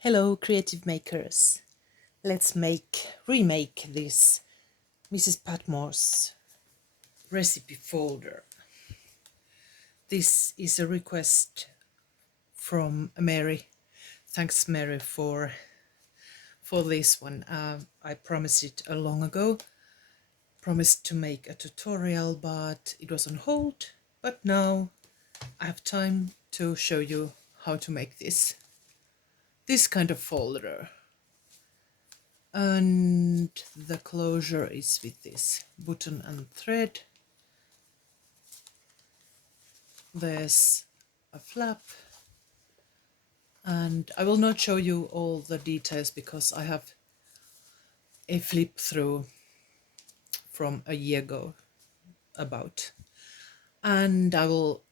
Hello, creative makers. Let's remake this Mrs. Patmore's recipe folder. This is a request from Mary. Thanks, Mary, for this one. I promised it a long ago. Promised to make a tutorial, but it was on hold. But now I have time to show you how to make this kind of folder. And the closure is with this button and thread. There's a flap, and I will not show you all the details because I have a flip through from a year ago about, and I will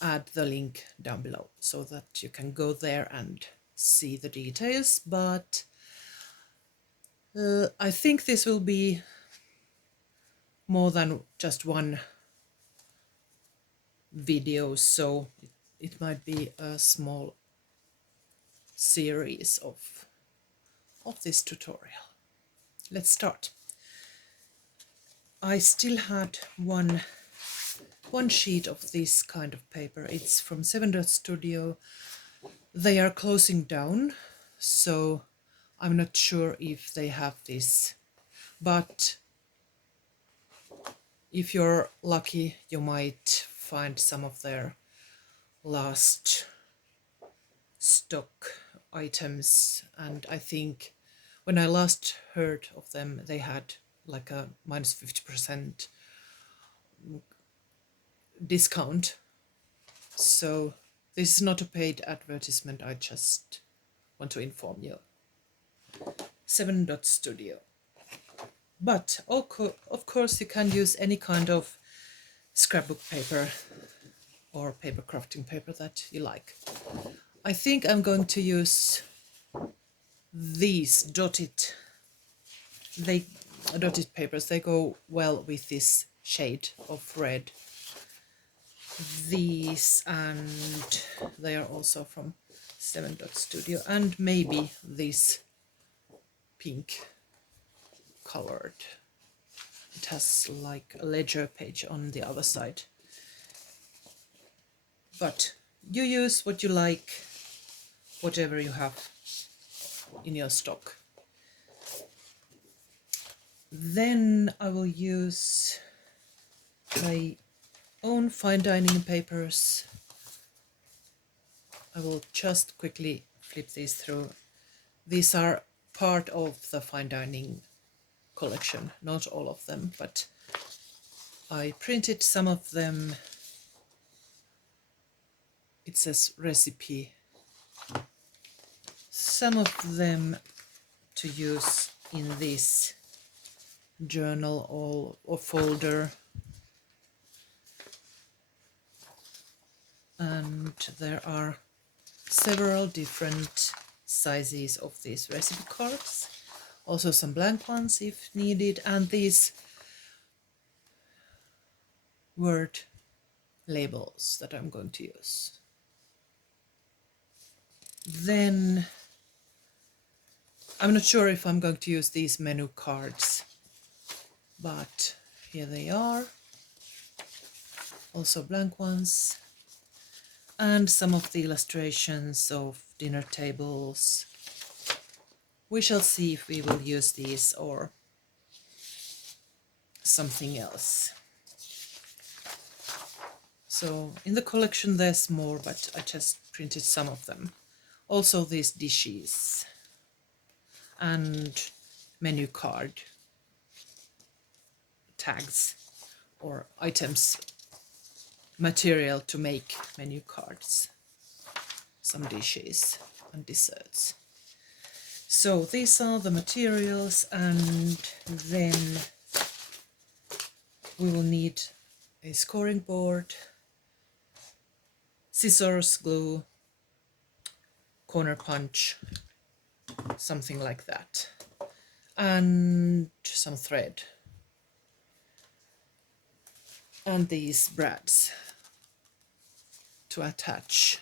add the link down below so that you can go there and see the details. But I think this will be more than just one video, so it might be a small series of this tutorial. Let's start. I still had one sheet of this kind of paper. It's from 7 Studio. They are closing down, so I'm not sure if they have this, but if you're lucky, you might find some of their last stock items. And I think when I last heard of them, they had like a minus 50% discount. So this is not a paid advertisement, I just want to inform you. 7 Studio. But of course you can use any kind of scrapbook paper or paper crafting paper that you like. I think I'm going to use these dotted papers. They go well with this shade of red. These, and they are also from 7 Studio, and maybe this pink colored. It has like a ledger page on the other side. But you use what you like, whatever you have in your stock. Then I will use my own fine dining papers. I will just quickly flip these through. These are part of the fine dining collection, not all of them, but I printed some of them. It says recipe. Some of them to use in this journal or folder. And there are several different sizes of these recipe cards. Also some blank ones if needed, and these word labels that I'm going to use. Then I'm not sure if I'm going to use these menu cards, but here they are. Also blank ones. And some of the illustrations of dinner tables. We shall see if we will use these or something else. So in the collection there's more, but I just printed some of them. Also these dishes and menu card tags or items, material to make menu cards, some dishes and desserts. So these are the materials, and then we will need a scoring board, scissors, glue, corner punch, something like that, and some thread, and these brads to attach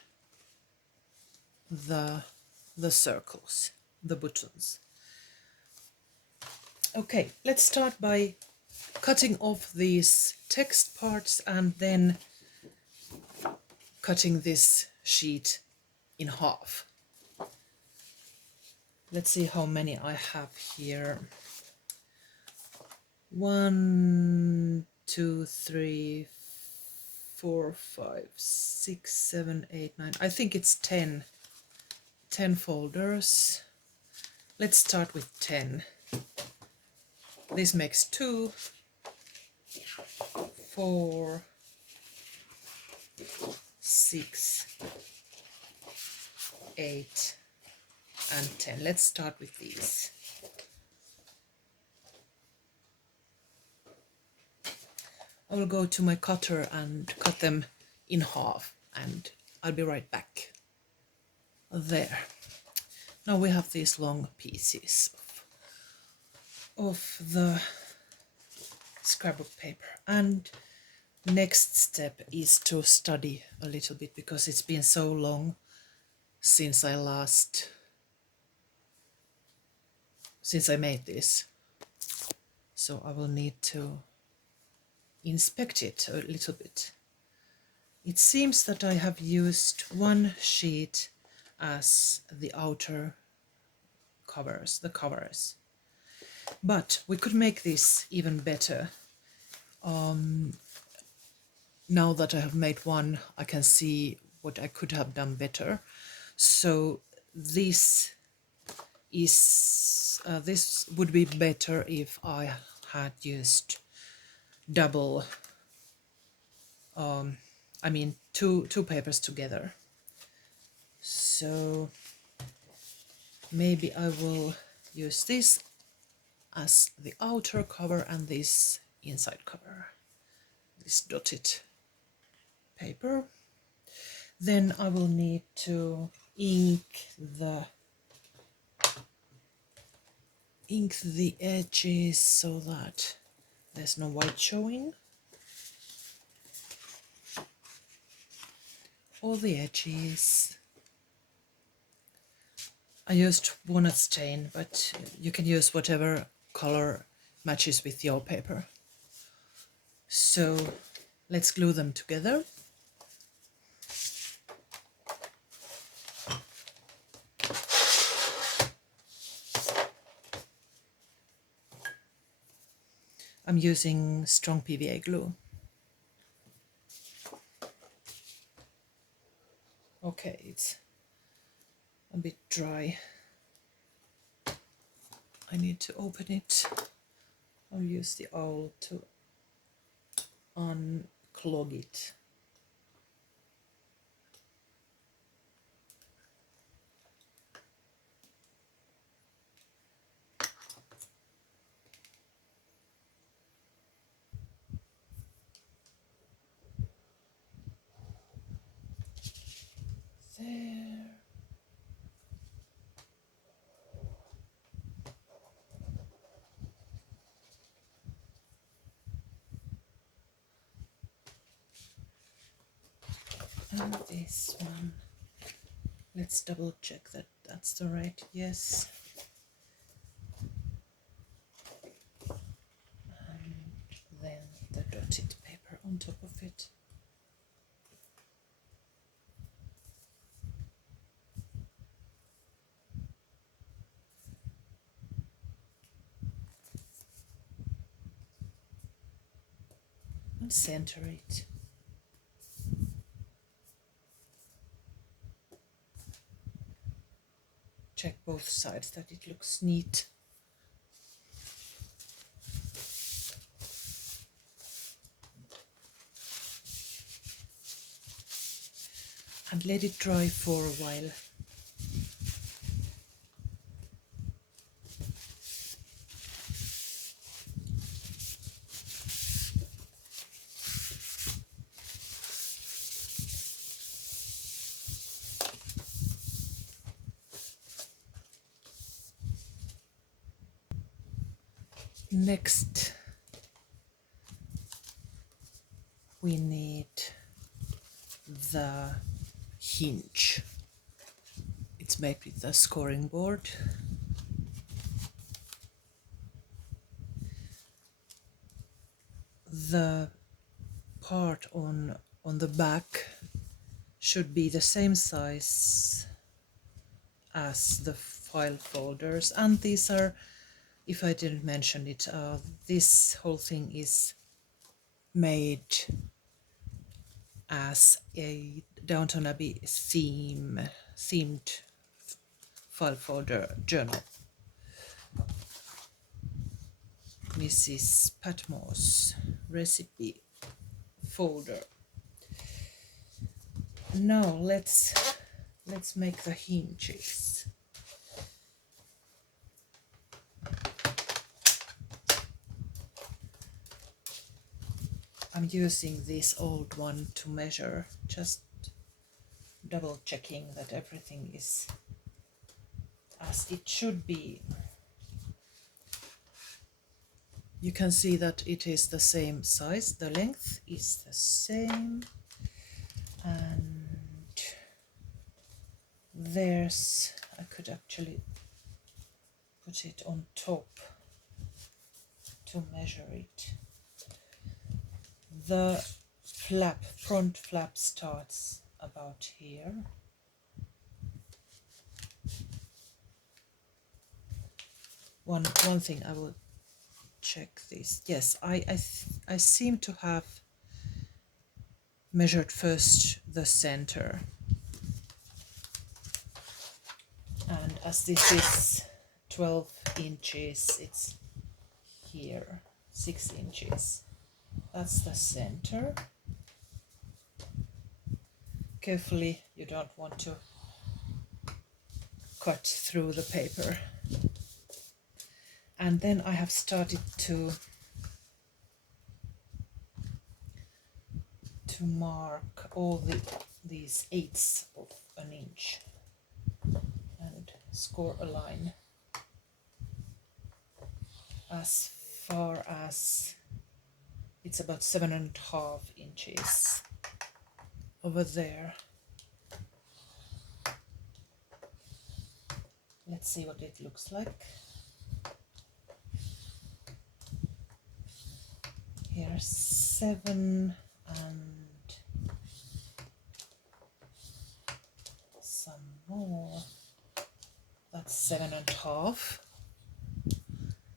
the the circles, the buttons. Okay, let's start by cutting off these text parts and then cutting this sheet in half. Let's see how many I have here. 1, 2, 3, 4, 5, 6, 7, 8, 9. I think it's 10 folders. Let's start with 10. This makes 2, 4, 6, 8, and 10. Let's start with these. I will go to my cutter and cut them in half, and I'll be right back. There. Now we have these long pieces of the scrapbook paper, and next step is to study a little bit because it's been so long since I made this, so I will need to inspect it a little bit. It seems that I have used one sheet as the outer covers, the covers. But we could make this even better. Now that I have made one, I can see what I could have done better. So this would be better if I had used double, two papers together. So maybe I will use this as the outer cover and this inside cover, this dotted paper. Then I will need to ink the edges so that there's no white showing. All the edges. I used walnut stain, but you can use whatever color matches with your paper. So let's glue them together. I'm using strong PVA glue. Okay, it's a bit dry. I need to open it. I'll use the owl to unclog it. There. And this one. Let's double check that that's the right, yes. And then the dotted paper on top of it. And center it. Check both sides that it looks neat. And let it dry for a while. Next, we need the hinge. It's made with the scoring board. The part on the back should be the same size as the file folders, and these are, if I didn't mention it, this whole thing is made as a Downton Abbey themed file folder journal. Mrs. Patmore's recipe folder. Now let's make the hinges. I'm using this old one to measure, just double checking that everything is as it should be. You can see that it is the same size, the length is the same, and there's, I could actually put it on top to measure it. The front flap starts about here. One thing I will check this. Yes, I seem to have measured first the center, and as this is 12 inches, it's here 6 inches. That's the center. Carefully, you don't want to cut through the paper. And then I have started to mark all these eighths of an inch and score a line as far as it's about 7.5 inches over there. Let's see what it looks like. Here's 7 and some more. That's 7.5.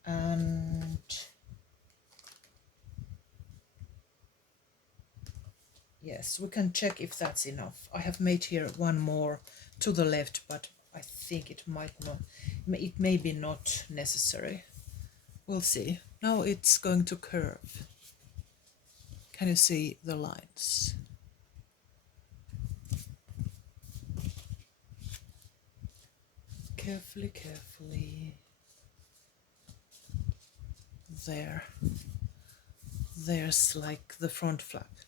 And yes, we can check if that's enough. I have made here one more to the left, but I think it might not, it may be not necessary. We'll see. Now it's going to curve. Can you see the lines? Carefully, carefully. There's like the front flap.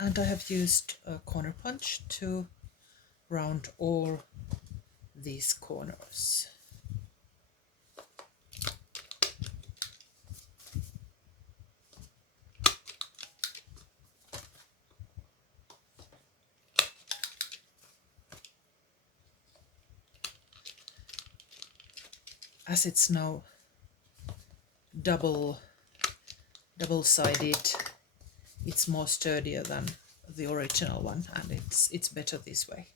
And I have used a corner punch to round all these corners. As it's now double-sided, it's more sturdier than the original one, and it's better this way.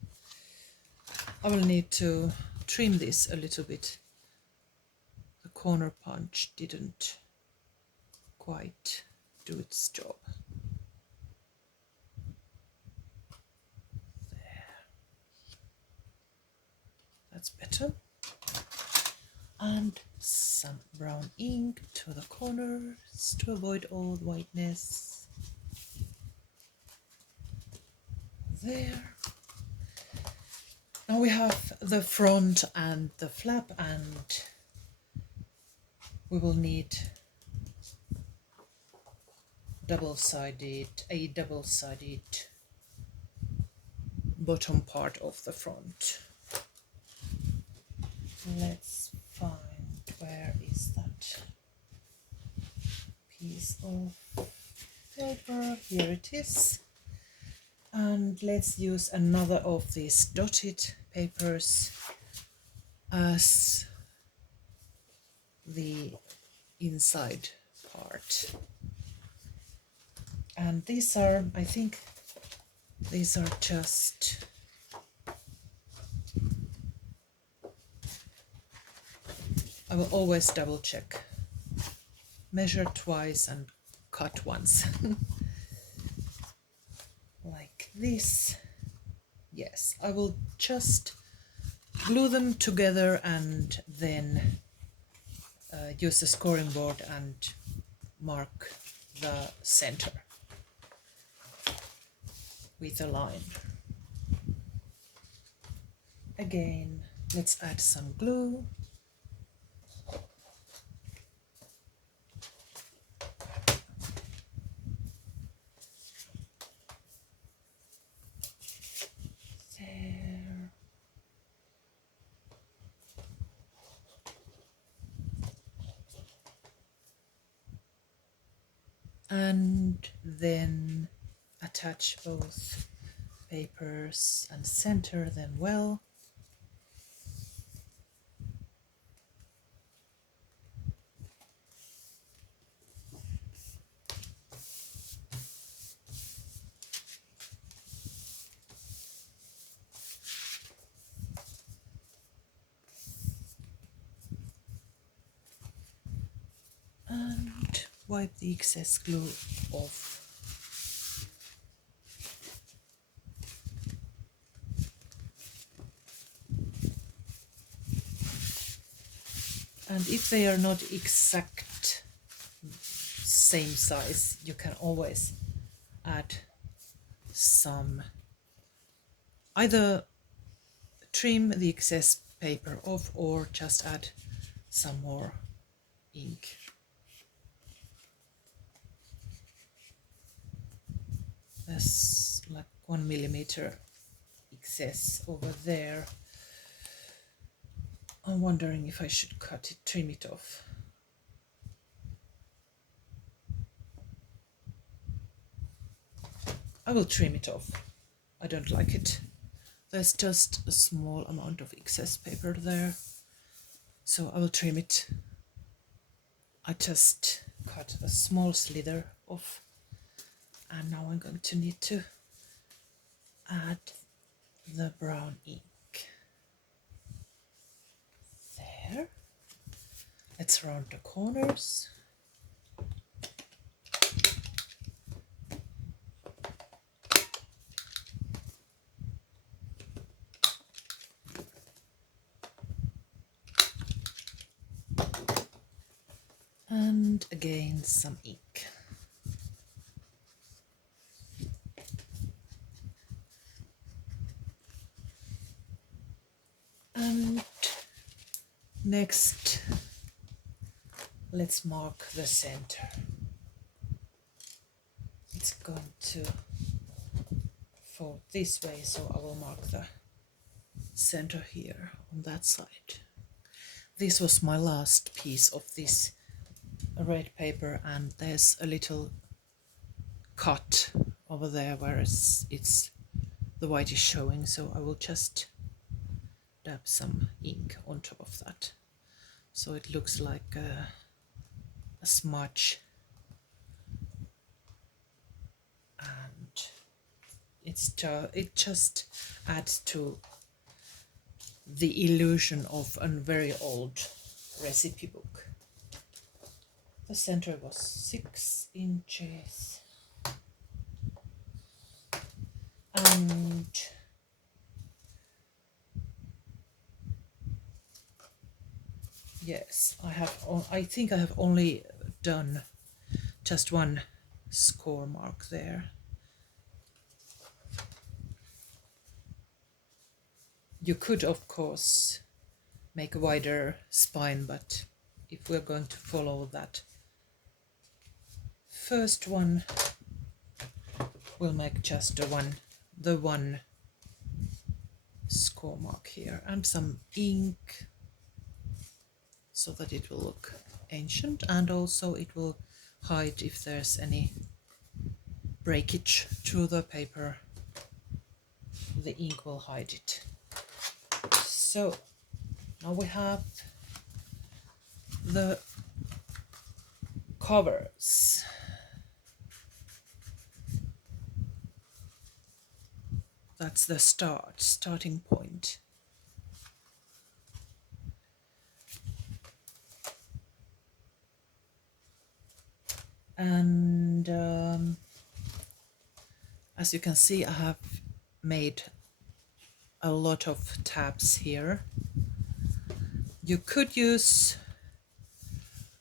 I will need to trim this a little bit. The corner punch didn't quite do its job. There. That's better. And some brown ink to the corners to avoid all the whiteness. There. Now we have the front and the flap, and we will need a double-sided bottom part of the front. Let's find, where is that piece of paper? Here it is. And let's use another of these dotted papers as the inside part. And these are, I think, these are just I will always double check. Measure twice and cut once. Like this. Yes, I will just glue them together and then use the scoring board and mark the center with a line. Again, let's add some glue. There. And then attach both papers and center them well. And wipe the excess glue off. And if they are not exact same size, you can always add some, either trim the excess paper off or just add some more ink. There's like 1 millimeter excess over there. I'm wondering if I should cut it, trim it off. I will trim it off. I don't like it. There's just a small amount of excess paper there, so I will trim it. I just cut a small slither off, and now I'm going to need to add the brown ink. There. Let's round the corners. And again some ink. And next, let's mark the center. It's going to fold this way, so I will mark the center here on that side. This was my last piece of this red paper, and there's a little cut over there where it's the white is showing, so I will just dab some ink on top of that, so it looks like a smudge, and it just adds to the illusion of a very old recipe book. The center was 6 inches, and yes, I think I have only done just one score mark there. You could, of course, make a wider spine, but if we're going to follow that first one, we'll make just the one score mark here, and some ink so that it will look ancient, and also it will hide if there's any breakage through the paper. The ink will hide it. So Now we have the covers. That's the starting point. And as you can see, I have made a lot of tabs here. You could use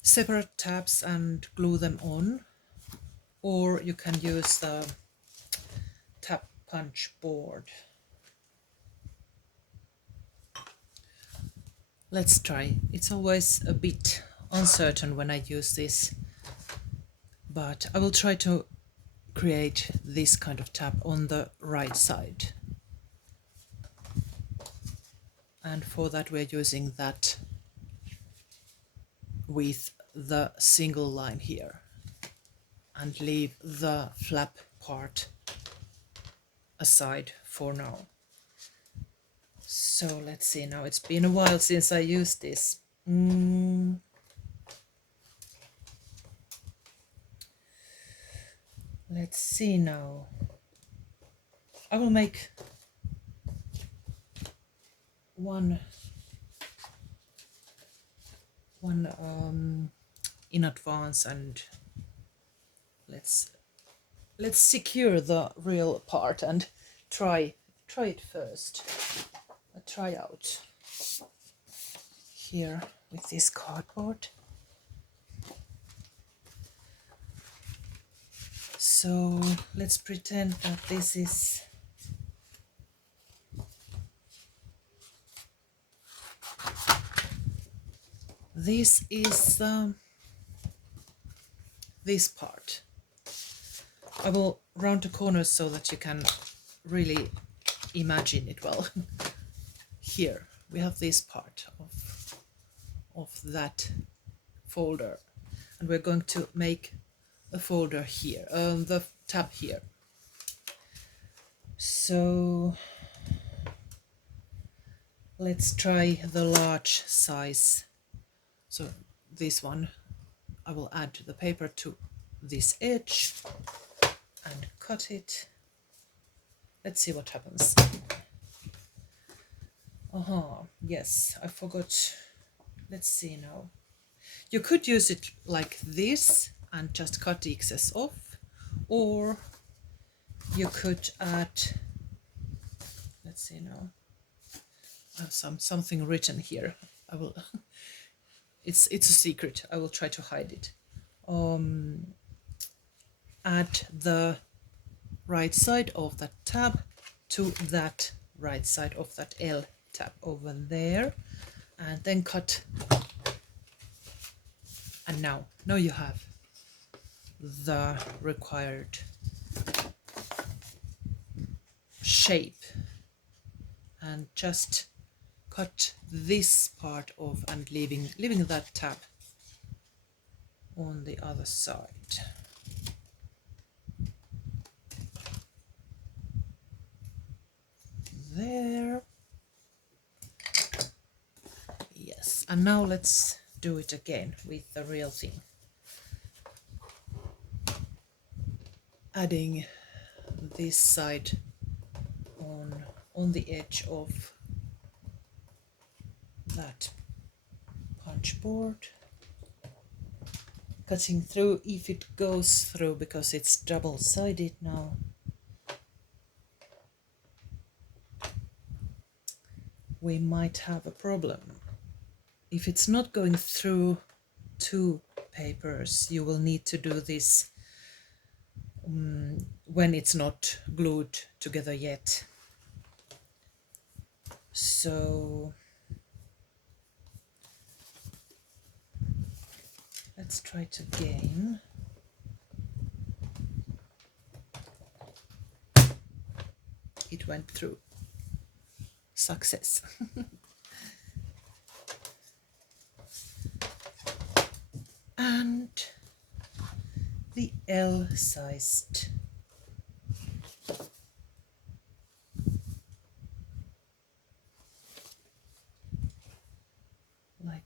separate tabs and glue them on, or you can use the tab punch board. Let's try. It's always a bit uncertain when I use this, but I will try to create this kind of tab on the right side. And for that we're using that with the single line here, and leave the flap part aside for now. So let's see now. It's been a while since I used this. Let's see now. I will make one in advance, and let's secure the real part and try it first. A try out here with this cardboard. So let's pretend that this is this part. I will round the corners so that you can really imagine it well. Here we have this part of that folder, and we're going to make a folder here, the tab here. So let's try the large size. So this one, I will add the paper to this edge and cut it. Let's see what happens. Yes, I forgot. Let's see now. You could use it like this and just cut the excess off, or you could add, let's see now. I have something written here. I will it's a secret. I will try to hide it. Add the right side of that tab to that right side of that L tab over there, and then cut. And now you have the required shape, and just cut this part off and leaving that tab on the other side. There. Yes, and now let's do it again with the real thing. Adding this side on the edge of that punch board, cutting through if it goes through, because it's double-sided now. We might have a problem. If it's not going through two papers, you will need to do this when it's not glued together yet. So let's try it again. It went through. Success. And the L-sized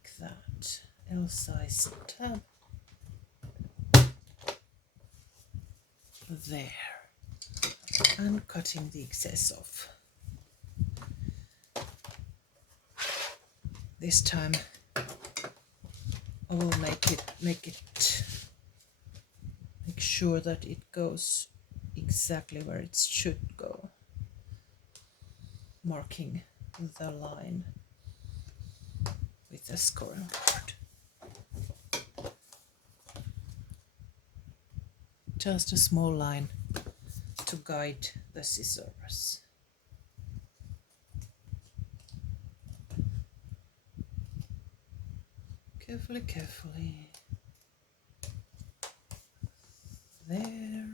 like that. L-size tab. There. And cutting the excess off. This time I will make sure that it goes exactly where it should go, marking the line with the scoring board. Just a small line to guide the scissors. Carefully, carefully. There.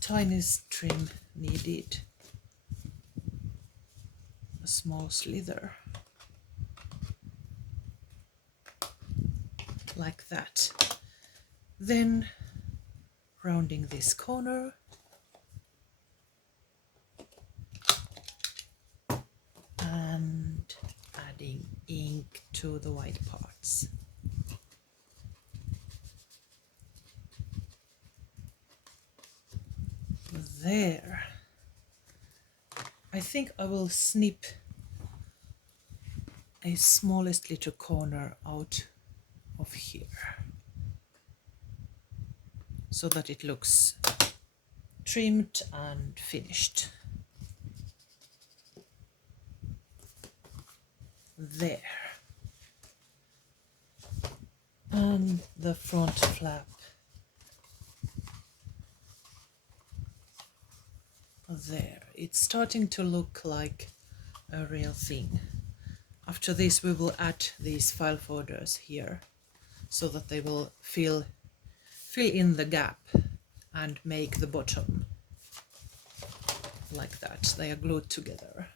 Tiniest trim needed. A small slither. Like that. Then rounding this corner. And adding ink to the white parts. There. I think I will snip a smallest little corner out of here so that it looks trimmed and finished. There. And the front flap. There. It's starting to look like a real thing. After this we will add these file folders here so that they will fill in the gap and make the bottom like that. They are glued together.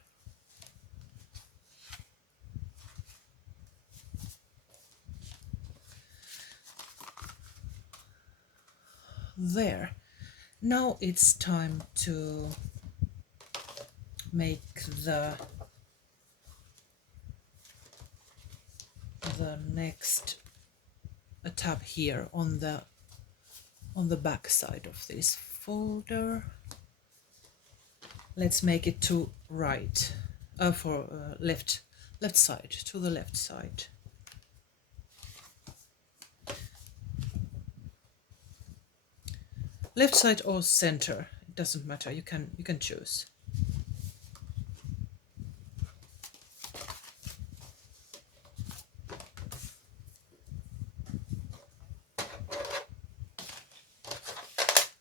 There. Now it's time to make the next tab here on the back side of this folder. Let's make it to right, left side, to the left side. Left side or center, it doesn't matter. You can choose.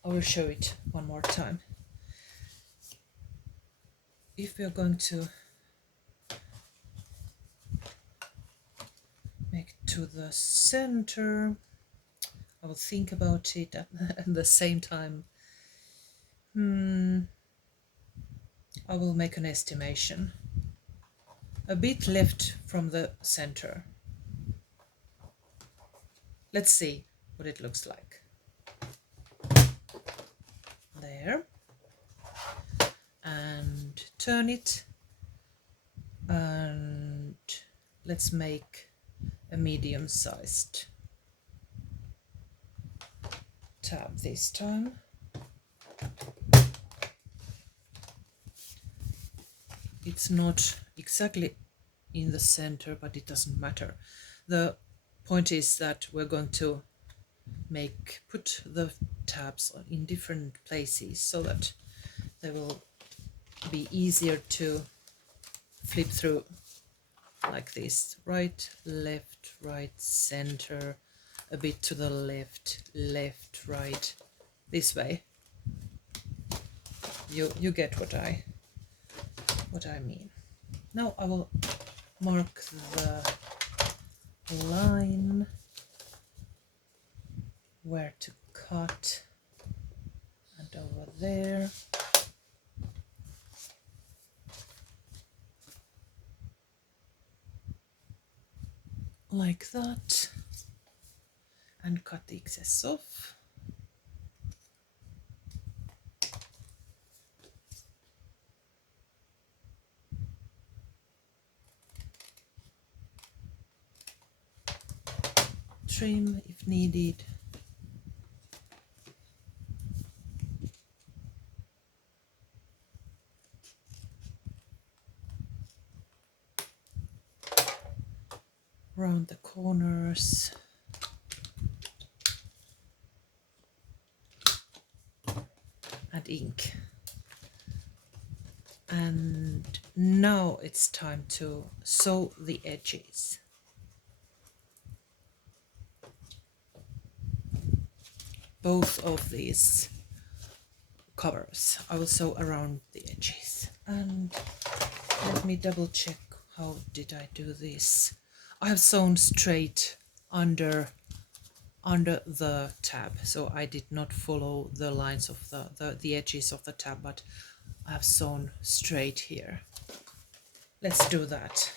I will show it one more time. If we are going to make it to the center, I will think about it at the same time. I will make an estimation. A bit left from the center. Let's see what it looks like. There. And turn it. And let's make a medium-sized tab this time. It's not exactly in the center, but it doesn't matter. The point is that we're going to put the tabs in different places so that they will be easier to flip through like this. Right, left, right, center, a bit to the left, left, right, this way. You get what I mean. Now I will mark the line where to cut, and over there. Like that, and cut the excess off. trim if needed. Around the corners. Add ink. And now it's time to sew the edges. Both of these covers I will sew around the edges. And let me double check, how did I do this? I have sewn straight under the tab, so I did not follow the lines of the edges of the tab, but I have sewn straight here. Let's do that.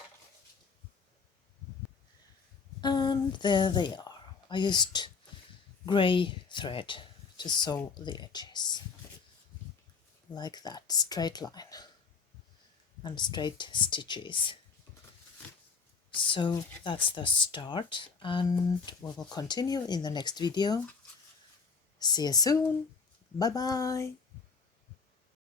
And there they are. I used grey thread to sew the edges. Like that, straight line and straight stitches. So that's the start, and we will continue in the next video. See you soon. Bye bye.